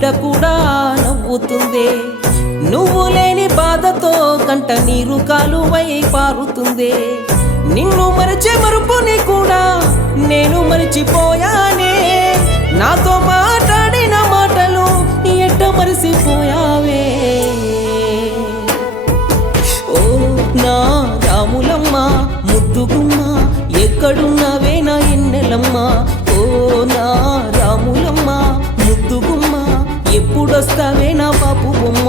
నీడ కూడా నవ్వుతుందే, నువ్వు లేని బాధతో కంట నీరు కాలువై పారుతుందే. నిన్ను మరచే మరుపుని కూడా నేను మరిచిపోయానే, నాతో మాట్లాడిన మాటలు ఎట్ట మరిసిపోయావే. ఓ నా రాములమ్మ ముద్దుగుమ్మ, ఎక్కడున్నావే నా ఎన్నెలమ్మ. ఓ నా రాములమ్మ ముద్దుగుమ్మ, ఎప్పుడొస్తావే నా పాపు బొమ్మ.